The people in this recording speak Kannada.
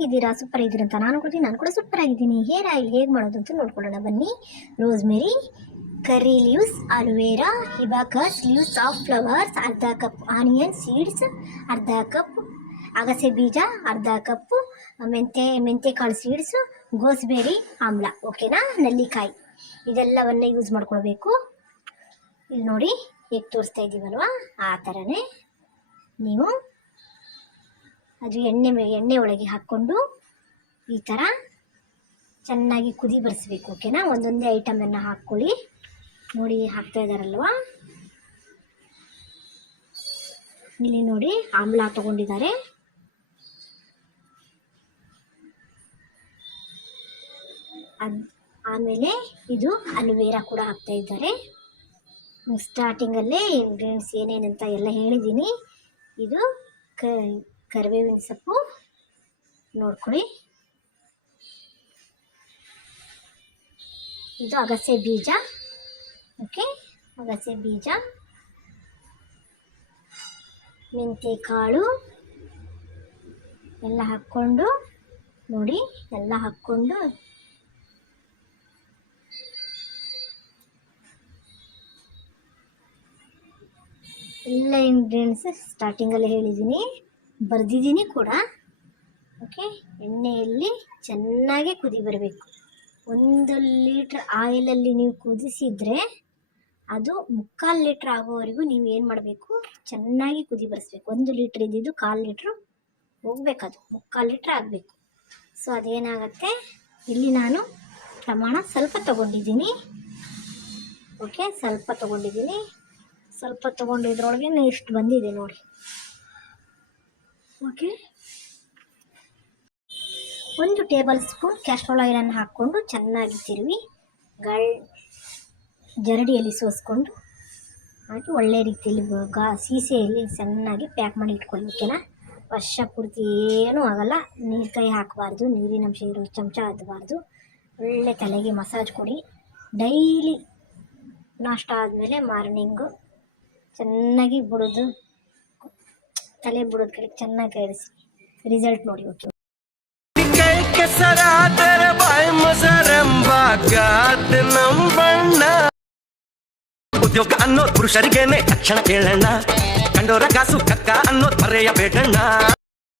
ಹೇಗಿದ್ದೀರಾ? ಸೂಪರ್ ಇದ್ದೀರಾ ಅಂತ ನಾನು ಕೂಡ ಸೂಪರ್ ಆಗಿದ್ದೀನಿ. ಹೇರ್ ಆಯಿಲ್ ಹೇಗೆ ಮಾಡೋದು ಅಂತ ನೋಡ್ಕೊಳ್ಳೋಣ ಬನ್ನಿ. Rosemary, curry leaves, aloe vera, hibiscus leaves of flowers, ಅರ್ಧ ಕಪ್ ಆನಿಯನ್ ಸೀಡ್ಸ್, ಅರ್ಧ ಕಪ್ ಅಗಸೆ ಬೀಜ, ಅರ್ಧ ಕಪ್ಪು ಮೆಂತೆಕಾಳು ಸೀಡ್ಸು, ಗೋಸ್ಬೆರಿ ಆಮ್ಲ, ಓಕೆನಾ, ನೆಲ್ಲಿಕಾಯಿ, ಇದೆಲ್ಲವನ್ನೇ ಯೂಸ್ ಮಾಡ್ಕೊಳ್ಬೇಕು. ಇಲ್ಲಿ ನೋಡಿ ಹೇಗೆ ತೋರಿಸ್ತಾ ಇದ್ದೀವಲ್ವ, ಆ ಥರನೇ ನೀವು ಅದು ಎಣ್ಣೆ ಒಳಗೆ ಹಾಕ್ಕೊಂಡು ಈ ಥರ ಚೆನ್ನಾಗಿ ಕುದಿ ಬರಿಸ್ಬೇಕು, ಓಕೆನಾ. ಒಂದೊಂದೇ ಐಟಮನ್ನು ಹಾಕ್ಕೊಳ್ಳಿ. ನೋಡಿ ಹಾಕ್ತಾ ಇದ್ದಾರಲ್ವ, ಇಲ್ಲಿ ನೋಡಿ ಆಮ್ಲ ತಗೊಂಡಿದ್ದಾರೆ. ಆಮೇಲೆ ಇದು ಅಲೋವೆರಾ ಕೂಡ ಹಾಕ್ತಾ ಇದ್ದಾರೆ. ಸ್ಟಾರ್ಟಿಂಗಲ್ಲೇ ಇಂಗ್ರೀಡಿಯೆಂಟ್ಸ್ ಏನೇನಂತ ಎಲ್ಲ ಹೇಳಿದ್ದೀನಿ. ಇದು ಕರಿಬೇವಿನ ಸೊಪ್ಪು ನೋಡ್ಕೊಳ್ಳಿ, ಇದು ಅಗಸೆ ಬೀಜ, ಓಕೆ, ಅಗಸೆ ಬೀಜ, ಮೆಂತೆಕಾಳು ಎಲ್ಲ ಹಾಕ್ಕೊಂಡು ನೋಡಿ, ಎಲ್ಲ ಹಾಕ್ಕೊಂಡು ಎಲ್ಲ ಇಂಗ್ರೀಡಿಯೆಂಟ್ಸ್ ಸ್ಟಾರ್ಟಿಂಗಲ್ಲಿ ಹೇಳಿದ್ದೀನಿ, ಬರೆದಿದ್ದೀನಿ ಕೂಡ, ಓಕೆ. ಎಣ್ಣೆಯಲ್ಲಿ ಚೆನ್ನಾಗಿ ಕುದಿ ಬರಬೇಕು. 1 ಲೀಟ್ರ್ ಆಯಿಲಲ್ಲಿ ನೀವು ಕುದಿಸಿದರೆ ಅದು 3/4 ಲೀಟ್ರ್ ಆಗೋವರೆಗೂ ನೀವು ಏನು ಮಾಡಬೇಕು, ಚೆನ್ನಾಗಿ ಕುದಿ ಬರಿಸ್ಬೇಕು. 1 ಲೀಟ್ರ್ ಇದ್ದಿದ್ದು 1/4 ಲೀಟ್ರು ಹೋಗ್ಬೇಕು, ಅದು 3/4 ಲೀಟ್ರ್ ಆಗಬೇಕು. ಸೊ ಅದೇನಾಗುತ್ತೆ, ಇಲ್ಲಿ ನಾನು ಪ್ರಮಾಣ ಸ್ವಲ್ಪ ತೊಗೊಂಡಿದ್ದೀನಿ, ಓಕೆ, ಸ್ವಲ್ಪ ತೊಗೊಂಡಿದ್ರೊಳಗೆ ಇಷ್ಟು ಬಂದಿದೆ ನೋಡಿ, ಓಕೆ. 1 ಟೇಬಲ್ ಸ್ಪೂನ್ ಕ್ಯಾಸ್ಟ್ರೋಲ್ ಆಯಿಲನ್ನು ಹಾಕ್ಕೊಂಡು ಚೆನ್ನಾಗಿ ತಿರುವಿ ಜರಡಿಯಲ್ಲಿ ಸೋಸ್ಕೊಂಡು ಹಾಕಿ ಒಳ್ಳೆ ರೀತಿಯಲ್ಲಿ ಸೀಸೆಯಲ್ಲಿ ಚೆನ್ನಾಗಿ ಪ್ಯಾಕ್ ಮಾಡಿ ಇಟ್ಕೊಳ್ಳಿ, ಓಕೆನಾ. ವರ್ಷ ಪೂರ್ತಿ ಏನೂ ಆಗಲ್ಲ. ನೀರು ಕೈ ಹಾಕಬಾರ್ದು, ನೀರಿನ ಅಂಶ ಇರೋ ಚಮಚ ಹತ್ತಬಾರ್ದು. ಒಳ್ಳೆ ತಲೆಗೆ ಮಸಾಜ್ ಕೊಡಿ. ಡೈಲಿ ನಾಷ್ಟ ಆದಮೇಲೆ ಮಾರ್ನಿಂಗು ಚೆನ್ನಾಗಿ ತಲೆ ಬುಡೋದ್ ಕಡೆ ಚೆನ್ನಾಗಿ ಕೈರಿಸಿ, ರಿಸಲ್ಟ್ ನೋಡಿ, ಓಕೆ. ಉದ್ಯೋಗ ಅನ್ನೋ ಪುರುಷರಿಗೇನೆ ತಕ್ಷಣ ಕೇಳಣ್ಣ, ಕಂಡೋರ ಕಾಸು ಕಕ್ಕ ಅನ್ನೋದ್ ಮರೆಯಬೇಡಣ್ಣ.